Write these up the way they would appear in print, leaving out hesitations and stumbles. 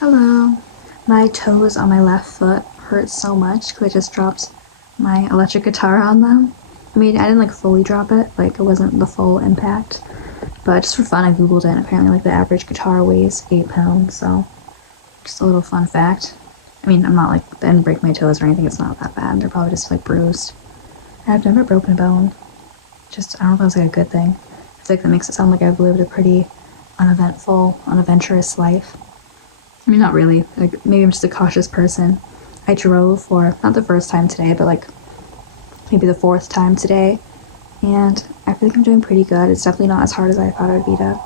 Hello. My toes on my left foot hurt so much because I just dropped my electric guitar on them. I mean, I didn't like fully drop it, like it wasn't the full impact. But just for fun, I googled it and apparently like the average guitar weighs 8 pounds, so just a little fun fact. I mean, I'm not like, I didn't break my toes or anything, it's not that bad. They're probably just like bruised. I've never broken a bone. Just, I don't know if that's like a good thing. I feel like that makes it sound like I've lived a pretty uneventful, unadventurous life. I mean, not really. Like, maybe I'm just a cautious person. I drove for, not the first time today, but like maybe the fourth time today. And I feel like I'm doing pretty good. It's definitely not as hard as I thought it would be to.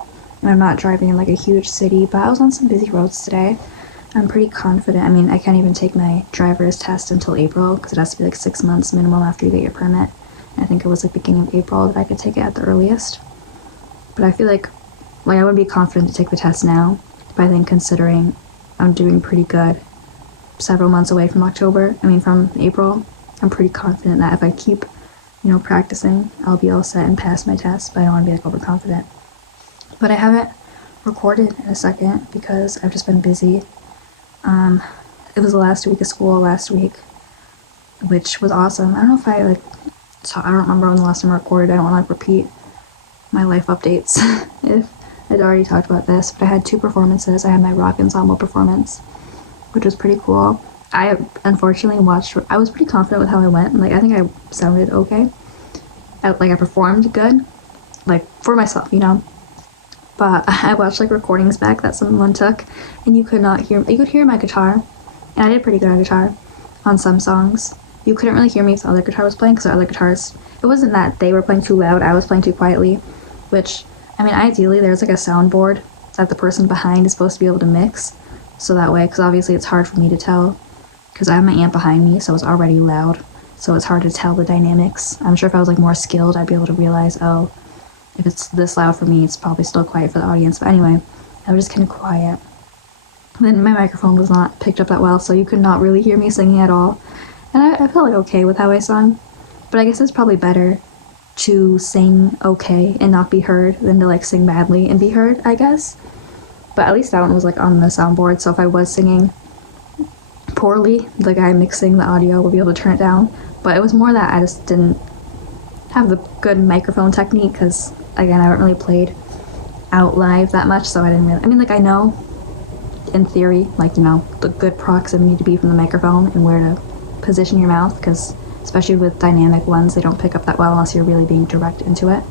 And I'm not driving in like a huge city, but I was on some busy roads today. I'm pretty confident. I mean, I can't even take my driver's test until April because it has to be like 6 months minimum after you get your permit. And I think it was like beginning of April that I could take it at the earliest. But I feel like I would be confident to take the test now. But I think considering I'm doing pretty good several months away from from April, I'm pretty confident that if I keep, practicing, I'll be all set and pass my test, but I don't want to be like overconfident. But I haven't recorded in a second because I've just been busy. It was the last week of school last week, which was awesome. I don't know if I don't remember when the last time I recorded. I don't want to repeat my life updates if I'd already talked about this, but I had 2 performances. I had my rock ensemble performance, which was pretty cool. I unfortunately I was pretty confident with how I went. Like, I think I sounded okay. I performed good, like, for myself, But I watched, like, recordings back that someone took, and you could hear my guitar, and I did pretty good on guitar on some songs. You couldn't really hear me if the other guitar was playing, because the other guitars, it wasn't that they were playing too loud, I was playing too quietly, which, I mean, ideally, there's, like, a soundboard that the person behind is supposed to be able to mix, so that way, because obviously it's hard for me to tell, because I have my amp behind me, so it's already loud, so it's hard to tell the dynamics. I'm sure if I was, like, more skilled, I'd be able to realize, oh, if it's this loud for me, it's probably still quiet for the audience, but anyway, I was just kind of quiet. Then my microphone was not picked up that well, so you could not really hear me singing at all, and I felt like okay with how I sung, but I guess it's probably better to sing okay and not be heard than to, like, sing badly and be heard, I guess. But at least that one was, like, on the soundboard, so if I was singing poorly, the guy mixing the audio would be able to turn it down. But it was more that I just didn't have the good microphone technique, because, again, I haven't really played out live that much, so I didn't really, I mean, like, I know in theory, like, the good proximity to be from the microphone and where to position your mouth, because especially with dynamic ones, they don't pick up that well unless you're really being direct into it.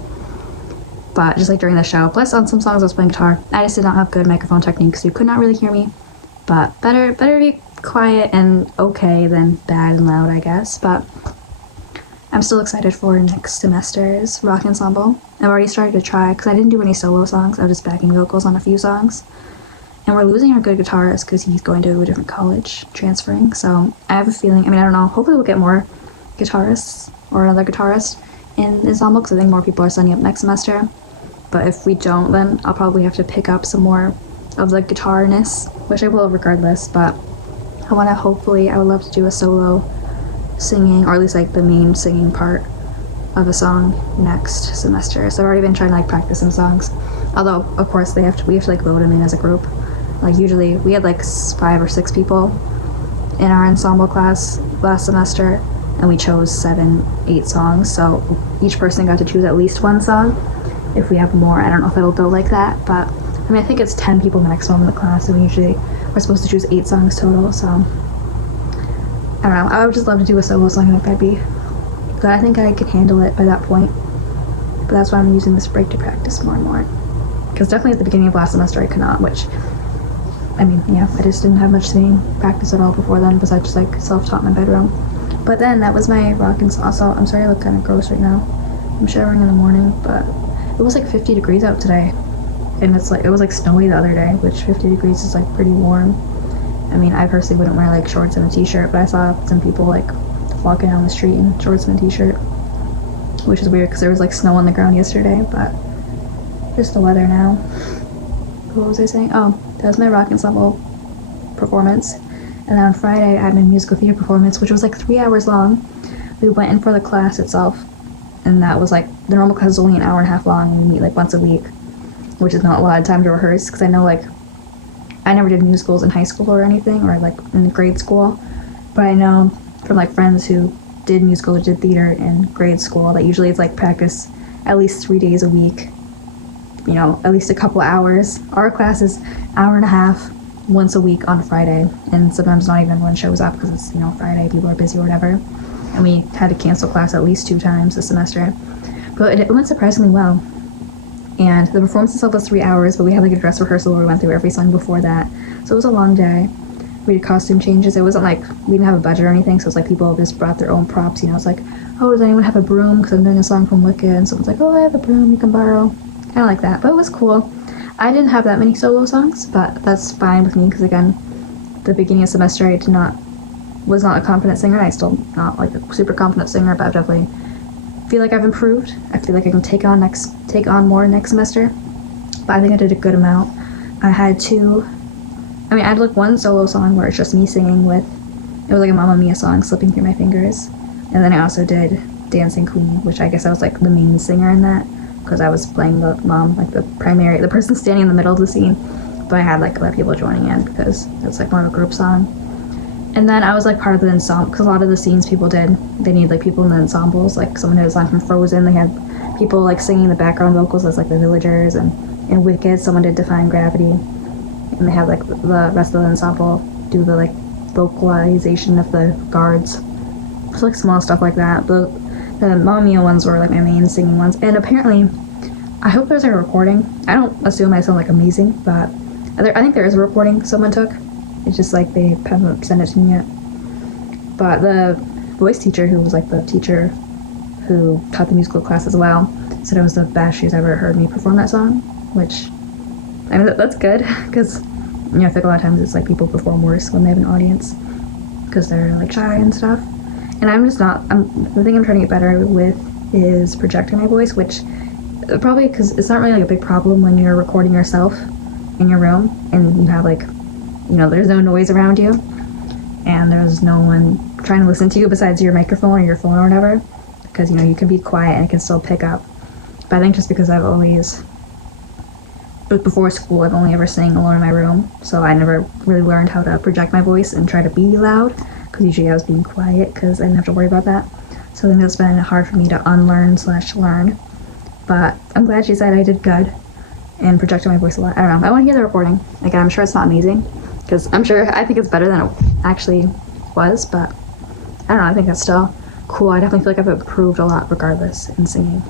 But just like during the show, plus on some songs I was playing guitar, I just did not have good microphone technique, so you could not really hear me. But better to be quiet and okay than bad and loud, I guess. But I'm still excited for next semester's rock ensemble. I've already started to try, because I didn't do any solo songs, I was just backing vocals on a few songs. And we're losing our good guitarist because he's going to a different college, transferring. So I have a feeling, I mean, I don't know, hopefully we'll get more guitarists or another guitarist in the ensemble, because I think more people are signing up next semester. But if we don't, then I'll probably have to pick up some more of the guitarness, which I will regardless. But I would love to do a solo singing, or at least like the main singing part of a song next semester. So I've already been trying to like practice some songs. Although, of course, we have to like vote them in as a group. Like, usually we had like 5 or 6 people in our ensemble class last semester, and we chose 7, 8 songs. So each person got to choose at least one song. If we have more, I don't know if it'll go like that, but I mean, I think it's 10 people maximum in the class, and we're supposed to choose 8 songs total, so I don't know. I would just love to do a solo song if I'd be good. I think I could handle it by that point, but that's why I'm using this break to practice more and more, because definitely at the beginning of last semester I could not, which, I mean, yeah, I just didn't have much singing practice at all before then, besides just like self-taught in my bedroom. But then that was my rock and also, I'm sorry I look kind of gross right now. I'm showering in the morning, but it was like 50 degrees out today, and it was like snowy the other day, which 50 degrees is like pretty warm. I mean, I personally wouldn't wear like shorts and a t-shirt, but I saw some people like walking down the street in shorts and a t-shirt, which is weird because there was like snow on the ground yesterday. But just the weather now. What was I saying? Oh, that was my rock ensemble performance. And then on Friday I had my musical theater performance, which was like 3 hours long. We went in for the class itself, and that was like, the normal class is only an hour and a half long, and we meet like once a week, which is not a lot of time to rehearse, because I know like I never did musicals in high school or anything, or like in grade school, but I know from like friends who did musicals or did theater in grade school that usually it's like practice at least 3 days a week, you know, at least a couple hours. Our class is hour and a half once a week on Friday, and sometimes not even when shows up because it's, you know, Friday, people are busy or whatever. And we had to cancel class at least 2 times this semester. But it went surprisingly well. And the performance itself was 3 hours, but we had like a dress rehearsal where we went through every song before that. So it was a long day. We did costume changes. It wasn't like we didn't have a budget or anything, so it's like people just brought their own props. You know, it's like, oh, does anyone have a broom? Because I'm doing a song from Wicked, and someone's like, oh, I have a broom, you can borrow. Kind of like that, but it was cool. I didn't have that many solo songs, but that's fine with me because again, the beginning of the semester I was not a confident singer. I still not like a super confident singer, but I definitely feel like I've improved. I feel like I can take on more next semester. But I think I did a good amount. I had like one solo song where it's just me singing with, it was like a Mamma Mia song slipping through my fingers. And then I also did Dancing Queen, which I guess I was like the main singer in that, because I was playing the mom, like the person standing in the middle of the scene. But I had like a lot of people joining in because it's like more of a group song. And then I was like part of the ensemble, because a lot of the scenes people did, they need like people in the ensembles. Like someone who was on from Frozen, they had people like singing the background vocals as like the villagers, and in Wicked someone did Defying Gravity, and they had like the rest of the ensemble do the like vocalization of the guards. So like small stuff like that. The Mamma Mia ones were like my main singing ones, and apparently I hope there's a recording. I don't assume I sound like amazing, but I think there is a recording someone took. It's just like they haven't sent it to me yet. But the voice teacher, who was like the teacher who taught the musical class as well, said it was the best she's ever heard me perform that song, which, I mean, that's good, because, you know, I think a lot of times it's like people perform worse when they have an audience, because they're like shy and stuff. And I'm just not, the thing I'm trying to get better with is projecting my voice, which probably, because it's not really like a big problem when you're recording yourself in your room, and you have like, you know, there's no noise around you, and there's no one trying to listen to you besides your microphone or your phone or whatever, because, you know, you can be quiet and it can still pick up. But I think just because before school, I've only ever sang alone in my room, so I never really learned how to project my voice and try to be loud, because usually I was being quiet because I didn't have to worry about that. So I think that's been hard for me to unlearn/learn. But I'm glad she said I did good and projected my voice a lot. I don't know. I want to hear the recording. Again, I'm sure it's not amazing, because I think it's better than it actually was, but I don't know, I think that's still cool. I definitely feel like I've improved a lot regardless in singing.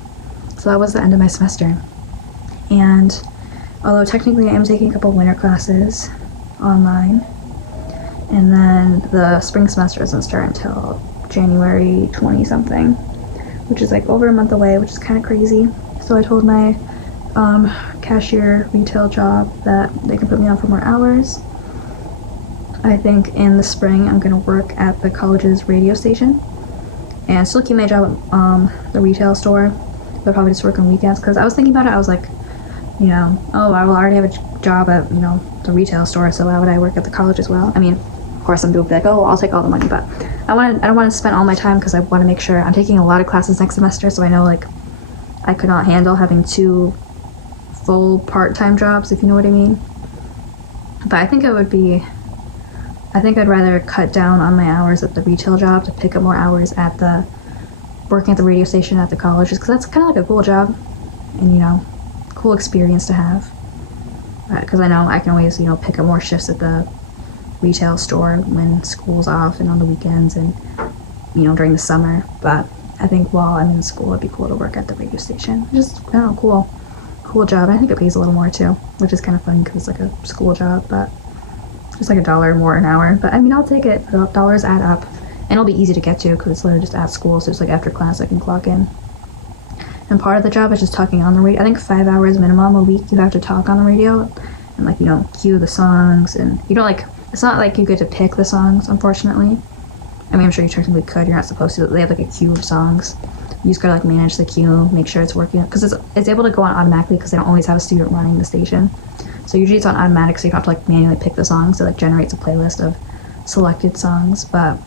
So that was the end of my semester. And although technically I am taking a couple winter classes online, and then the spring semester doesn't start until January 20-something, which is like over a month away, which is kind of crazy. So I told my cashier retail job that they can put me on for more hours. I think in the spring I'm going to work at the college's radio station and still keep my job at the retail store, but probably just work on weekends, because I was thinking about it. I was like, you know, oh, I will already have a job at, you know, the retail store, so why would I work at the college as well? I mean, of course some people will be like, oh, I'll take all the money, but I don't want to spend all my time, because I want to make sure I'm taking a lot of classes next semester, so I know like I could not handle having 2 full part-time jobs, if you know what I mean. But I think I'd rather cut down on my hours at the retail job to pick up more hours at the working at the radio station at the college, just because that's kind of like a cool job and, you know, cool experience to have. Because I know I can always, you know, pick up more shifts at the retail store when school's off and on the weekends and, you know, during the summer. But I think while I'm in school, it'd be cool to work at the radio station. Just, I don't know, cool job. I think it pays a little more too, which is kind of fun because it's like a school job, but just like $1 more an hour. But I mean, I'll take it. The dollars add up, and it'll be easy to get to because it's literally just at school, so it's like after class I can clock in. And part of the job is just talking on the radio. I think 5 hours minimum a week you have to talk on the radio and, like, you know, cue the songs, and you don't like, it's not like you get to pick the songs, unfortunately. I mean, I'm sure you technically could, you're not supposed to. They have like a queue of songs. You just gotta like manage the queue, make sure it's working, because it's able to go on automatically because they don't always have a student running the station. So usually it's on automatic, so you don't have to like manually pick the songs. So it like generates a playlist of selected songs, but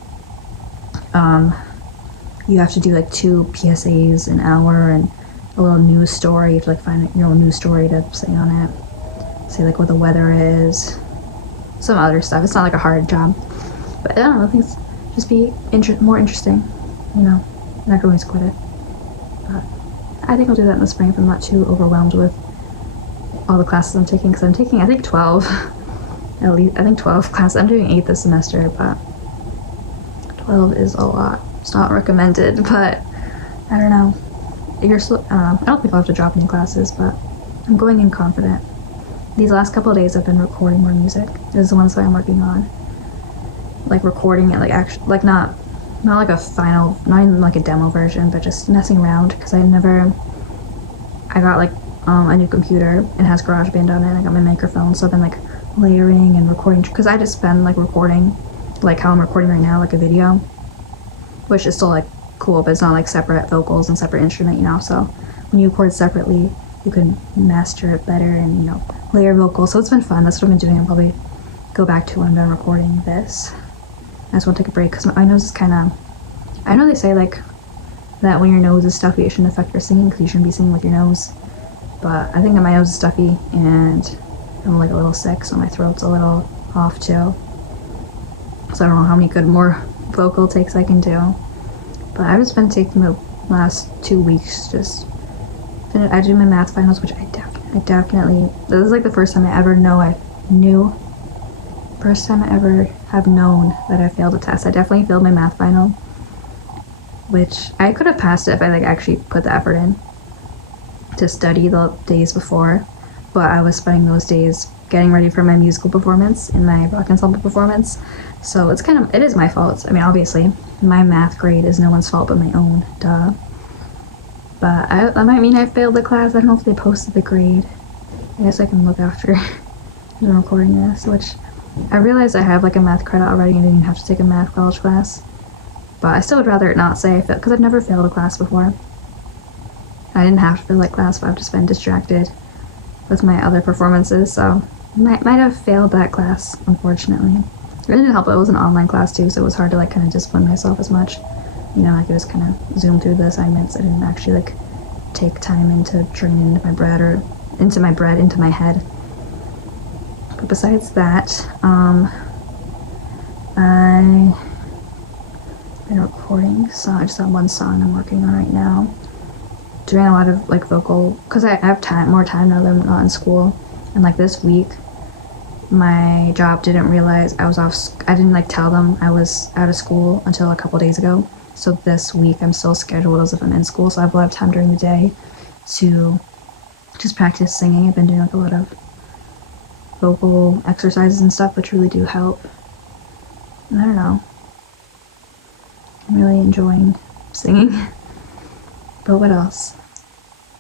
you have to do like 2 PSAs an hour and a little news story. You have to like find your own news story to say on it. Say like what the weather is, some other stuff. It's not like a hard job, but I don't know, things just be more interesting, you know. I could always quit it, but I think I'll do that in the spring if I'm not too overwhelmed with all the classes I'm taking, because I'm taking, I think, 12 at least. I think 12 classes. I'm doing 8 this semester, but 12 is a lot. It's not recommended, but I don't know. I don't think I'll have to drop any classes, but I'm going in confident. These last couple of days I've been recording more music. This is the ones that I'm working on, like recording it, like actually, like not like a final, not even like a demo version, but just messing around, because I got like a new computer and has GarageBand on it. I got my microphone, so I've been like layering and recording, because I just been like recording like how I'm recording right now, like a video, which is still like cool, but it's not like separate vocals and separate instrument, you know. So when you record separately, you can master it better and, you know, layer vocals. So it's been fun. That's what I've been doing. I'll probably go back to when I'm done recording this. I just want to take a break because my nose is kind of, I know they say like that when your nose is stuffy it shouldn't affect your singing, because you shouldn't be singing with your nose, but I think that my nose is stuffy and I'm like a little sick, so my throat's a little off too. So I don't know how many good more vocal takes I can do, but I've just been taking the last 2 weeks just I did my math finals, which I definitely, this is like the first time I ever first time I ever have known that I failed a test. I definitely failed my math final, which I could have passed it if I like actually put the effort in to study the days before, but I was spending those days getting ready for my musical performance and my rock ensemble performance, so it is my fault. I mean, obviously, my math grade is no one's fault but my own, duh. But I failed the class. I don't know if they posted the grade. I guess I can look after I'm recording this, which I realized I have like a math credit already and I didn't have to take a math college class. But I still would rather not say I failed, because I've never failed a class before. I didn't have to fail that class, but I've just been distracted with my other performances, so might have failed that class, unfortunately. It didn't help, it was an online class too, so it was hard to like kind of discipline myself as much. You know, I could just kind of zoom through the assignments. I didn't actually like take time into turning into my bread into my head. But besides that, I've been recording, so I just have one song I'm working on right now. Doing a lot of like vocal, because I have more time now that I'm not in school. And like this week, my job didn't realize I was off. I didn't like tell them I was out of school until a couple days ago. So this week I'm still scheduled as if I'm in school, so I have a lot of time during the day to just practice singing. I've been doing like a lot of vocal exercises and stuff, which really do help. And I don't know, I'm really enjoying singing. But what else?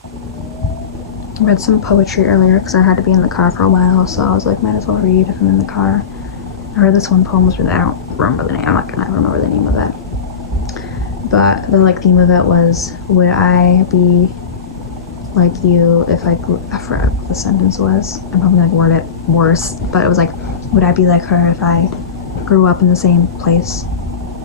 I read some poetry earlier because I had to be in the car for a while, so I was like, might as well read if I'm in the car. I read this one poem, I don't remember the name, I'm not gonna remember the name of it. But the like theme of it was, would I be like you if I forgot what the sentence was. I'm probably gonna word it worse, but it was like, would I be like her if I grew up in the same place?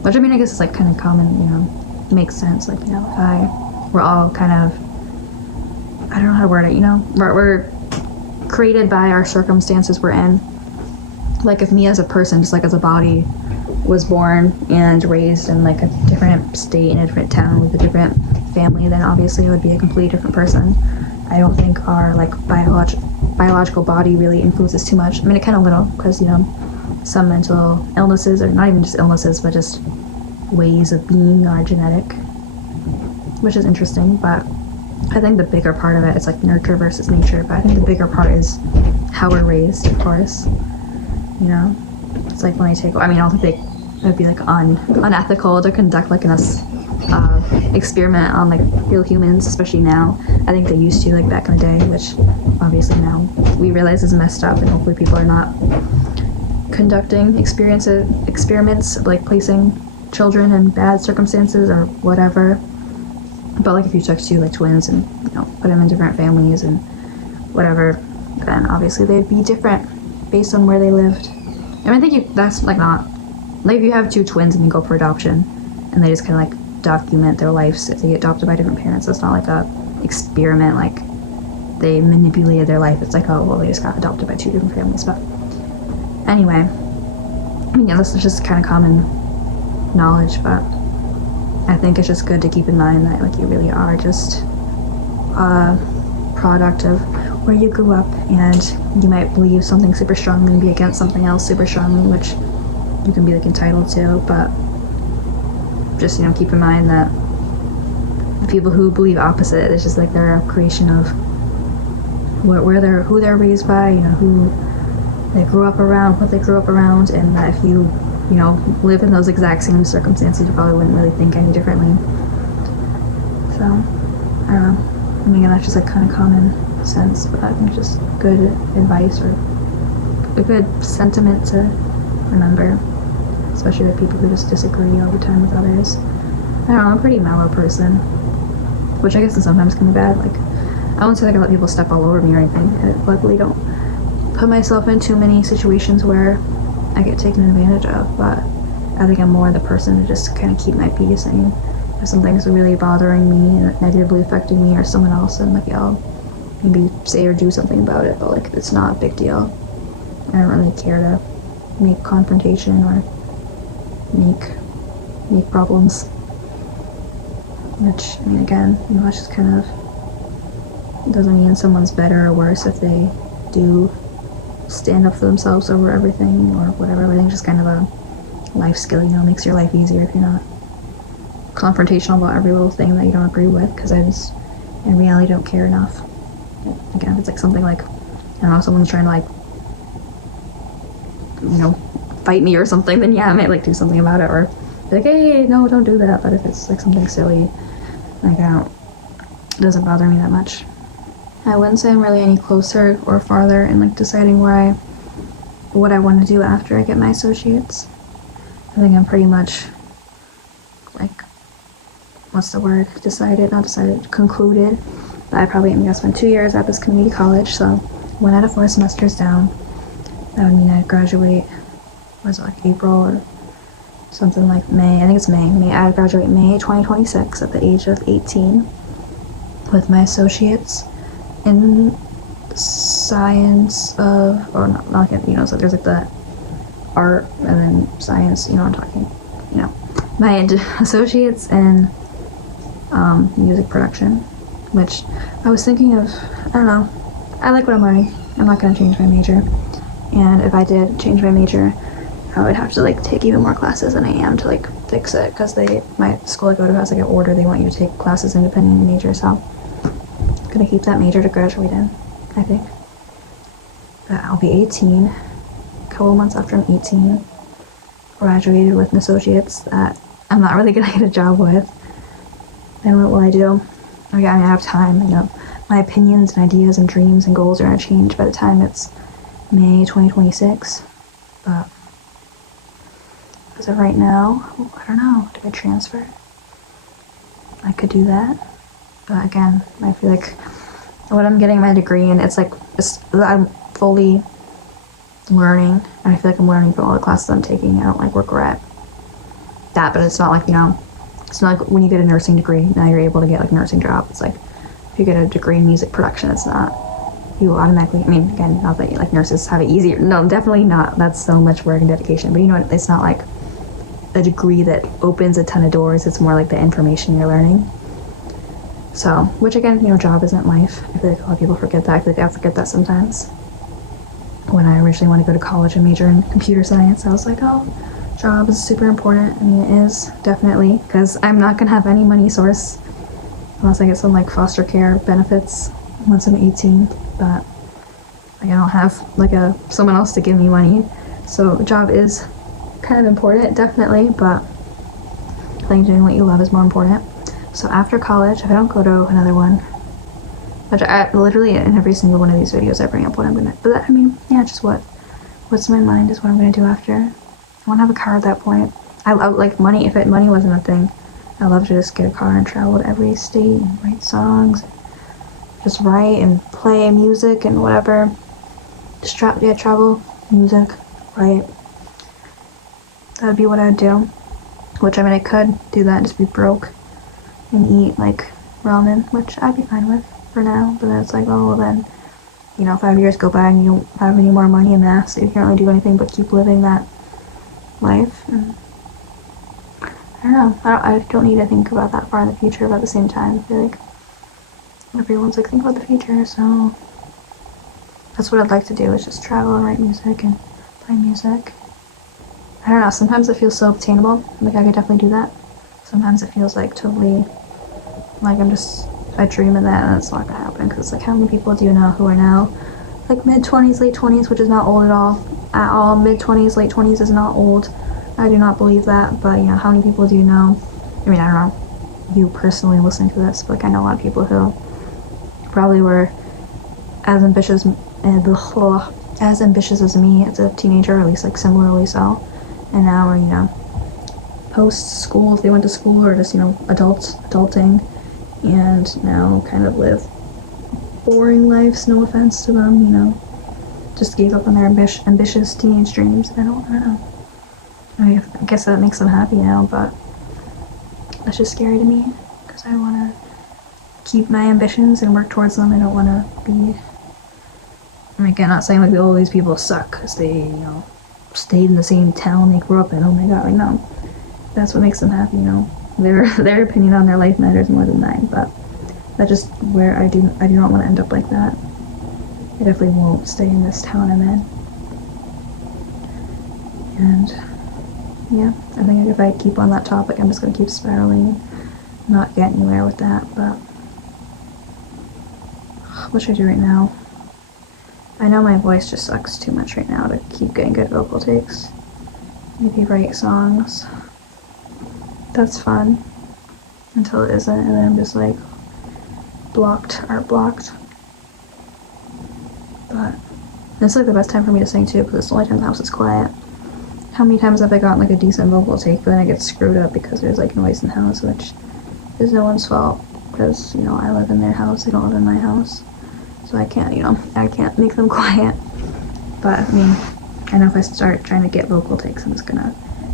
Which I mean, I guess it's like kind of common, you know, makes sense. Like, you know, we're all kind of, I don't know how to word it, you know, we're created by our circumstances we're in. Like if me as a person, just like as a body, was born and raised in like a different state, in a different town with a different family, then obviously it would be a completely different person. I don't think our like biological body really influences too much. I mean, it kind of little, because, you know, some mental illnesses, or not even just illnesses, but just ways of being are genetic, which is interesting. But I think the bigger part of it is like nurture versus nature, but I think the bigger part is how we're raised, of course. You know, it's like when I don't think it would be like unethical to conduct like an experiment on like real humans, especially now. I think they used to, like back in the day, which obviously now we realize is messed up, and hopefully people are not conducting experiments like placing children in bad circumstances or whatever. But like if you took two like twins and, you know, put them in different families and whatever, then obviously they'd be different based on where they lived. I mean, I think that's like not like if you have two twins and you go for adoption and they just kind of like document their lives if they get adopted by different parents. That's not like a experiment, like they manipulated their life. It's like, oh well, they just got adopted by two different families. But Anyway, I mean, yeah, this is just kind of common knowledge, but I think it's just good to keep in mind that like you really are just a product of where you grew up, and you might believe something super strongly and be against something else super strongly, which you can be like entitled to, but just, you know, keep in mind that the people who believe opposite is just like they're a creation of who they're raised by, you know, who they grew up around, what they grew up around, and that if you know, live in those exact same circumstances, you probably wouldn't really think any differently. So, I don't know. I mean, that's just like kind of common sense, but I think just good advice or a good sentiment to remember, especially with people who just disagree all the time with others. I don't know, I'm a pretty mellow person, which I guess is sometimes can be bad. Like, I won't say like I let people step all over me or anything. I luckily don't put myself in too many situations where I get taken advantage of, but I think I'm more the person to just kind of keep my peace, and if something's really bothering me and negatively affecting me or someone else, then like, yeah, I'll maybe say or do something about it, but like it's not a big deal. I don't really care to make confrontation or make problems. Which, I mean, again, you know, it's just kind of, it doesn't mean someone's better or worse if they do stand up for themselves over everything or whatever. Everything's just kind of a life skill, you know, makes your life easier if you're not confrontational about every little thing that you don't agree with, because I just, in reality, don't care enough. Again, if it's like something like, I don't know, someone's trying to like, you know, fight me or something, then yeah, I might like do something about it, or be like, hey, no, don't do that. But if it's like something silly, like it doesn't bother me that much. I wouldn't say I'm really any closer or farther in like deciding what I want to do after I get my associates. I think I'm pretty much like, what's the word? Concluded that I probably am going to spend 2 years at this community college. So 1 out of 4 semesters down. That would mean I'd graduate, was it like April or something, like May? I think it's May. I'd graduate May 2026 at the age of 18 with my associates in science of, or not like, you know, so there's like the art and then science, you know what I'm talking, you know, my associates in music production, which I was thinking of, I don't know, I like what I'm learning. I'm not going to change my major, and if I did change my major, I would have to like take even more classes than I am to like fix it, because my school I go to has like an order, they want you to take classes independent of your major, so I'm gonna keep that major to graduate in, I think. But I'll be 18, a couple months after I'm 18, graduated with an associates that I'm not really gonna get a job with. Then what will I do? Okay, I have time, you know, my opinions and ideas and dreams and goals are gonna change by the time it's May 2026, but as of right now, I don't know, do I transfer? I could do that. But again, I feel like what I'm getting my degree in, it's like, I'm fully learning, and I feel like I'm learning from all the classes I'm taking. I don't like regret that, but it's not like, you know, it's not like when you get a nursing degree, now you're able to get like a nursing job. It's like, if you get a degree in music production, it's not, you automatically, I mean, again, not that like nurses have it easier. No, definitely not. That's so much work and dedication. But you know, it's not like a degree that opens a ton of doors. It's more like the information you're learning. So, which again, you know, job isn't life. I feel like a lot of people forget that. I feel like I forget that sometimes. When I originally wanted to go to college and major in computer science, I was like, oh, job is super important. I mean, it is, definitely, because I'm not going to have any money source unless I get some like foster care benefits once I'm 18, but like, I don't have like someone else to give me money. So a job is kind of important, definitely, but I think doing what you love is more important. So after college, if I don't go to another one, which I literally in every single one of these videos I bring up what I'm gonna, but I mean, yeah, just what's in my mind is what I'm gonna do after. I want to have a car at that point. I love like money. If money wasn't a thing, I love to just get a car and travel to every state and write songs, just write and play music and whatever. Just travel, music, write. That would be what I'd do. Which, I mean, I could do that and just be broke and eat like ramen, which I'd be fine with for now. But then it's like, oh, well then you know, 5 years go by and you don't have any more money in that, so you can't really do anything but keep living that life. And I don't know. I don't need to think about that far in the future, but at the same time, I feel like everyone's like, think about the future, so that's what I'd like to do, is just travel and write music and play music. I don't know, sometimes it feels so obtainable, like I could definitely do that. Sometimes it feels like totally, like I dream of that and it's not gonna happen, because like how many people do you know who are now like mid-20s, late 20s, which is not old at all. Mid-20s, late 20s is not old. I do not believe that, but you know, how many people do you know? I mean, I don't know you personally listening to this, but like I know a lot of people who probably were as ambitious as me as a teenager, or at least like similarly so, and now are, you know, post school, if they went to school, or just, you know, adulting, and now kind of live boring lives, no offense to them, you know, just gave up on their ambitious teenage dreams. I don't know. I guess that makes them happy now, but that's just scary to me, because I want to keep my ambitions and work towards them. I don't want to be, I mean, again, not saying like all these people suck because they, you know, stayed in the same town they grew up in. Oh my god, like no, that's what makes them happy, you know. Their opinion on their life matters more than mine, but that's just where I do not want to end up like that. I definitely won't stay in this town I'm in. And yeah, I think if I keep on that topic, I'm just gonna keep spiraling, not get anywhere with that. But what should I do right now? I know my voice just sucks too much right now to keep getting good vocal takes. Maybe write songs. That's fun. Until it isn't, and then I'm just like art blocked. But it's like the best time for me to sing too, because it's the only time the house is quiet. How many times have I gotten like a decent vocal take, but then I get screwed up because there's like noise in the house, which is no one's fault, because, you know, I live in their house, they don't live in my house. So I can't, you know, I can't make them quiet. But I mean, I know if I start trying to get vocal takes, I'm just gonna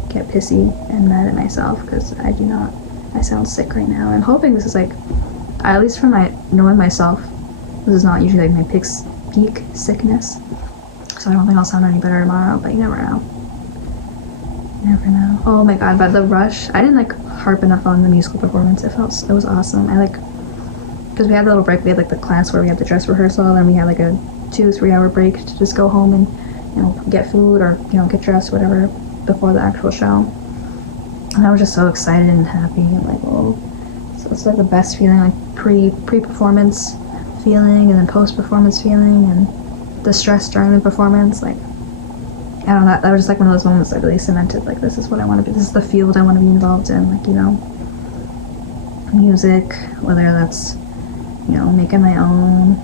get pissy and mad at myself, because I sound sick right now. I'm hoping this is like, at least from my knowing myself, this is not usually like my peak sickness. So I don't think I'll sound any better tomorrow, but you never know. Never know. Oh my god, but the rush, I didn't like harp enough on the musical performance. It was awesome. I like, because we had the little break, we had like the class where we had the dress rehearsal, and we had like a 2-3 hour break to just go home and, you know, get food or, you know, get dressed, whatever, before the actual show. And I was just so excited and happy and like, oh, so it's like the best feeling, like pre-performance feeling, and then post-performance feeling, and the stress during the performance. Like, I don't know, that was just like one of those moments that really cemented, like, this is what I want to be, this is the field I want to be involved in, like, you know, music, whether that's, you know, making my own,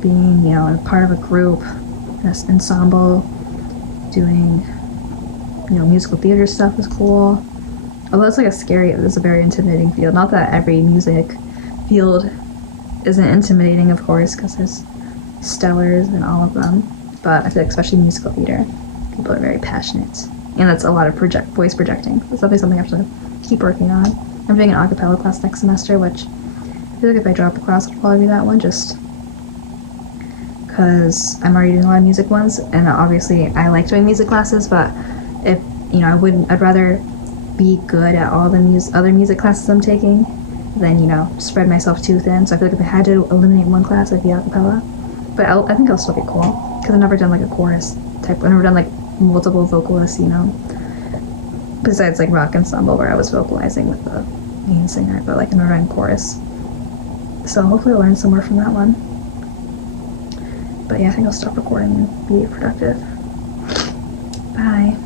being, you know, a part of a group, an ensemble, doing, you know, musical theater stuff is cool. Although it's like it's a very intimidating field. Not that every music field isn't intimidating, of course, because there's stellars in all of them. But I feel like especially musical theater, people are very passionate. And that's a lot of voice projecting. That's definitely something I have to keep working on. I'm doing an a cappella class next semester, which I feel like if I drop a class, it'll probably be that one, just because I'm already doing a lot of music ones, and obviously I like doing music classes, but if, you know, I'd rather be good at all the other music classes I'm taking than, you know, spread myself too thin. So I feel like if I had to eliminate one class, I'd be a cappella. But I think it'll still be cool, because I've never done like a chorus type, I've never done like multiple vocalists, you know, besides like rock ensemble where I was vocalizing with the main singer, but like I've never done chorus. So hopefully I'll learn some more from that one. But yeah, I think I'll stop recording and be productive. Bye.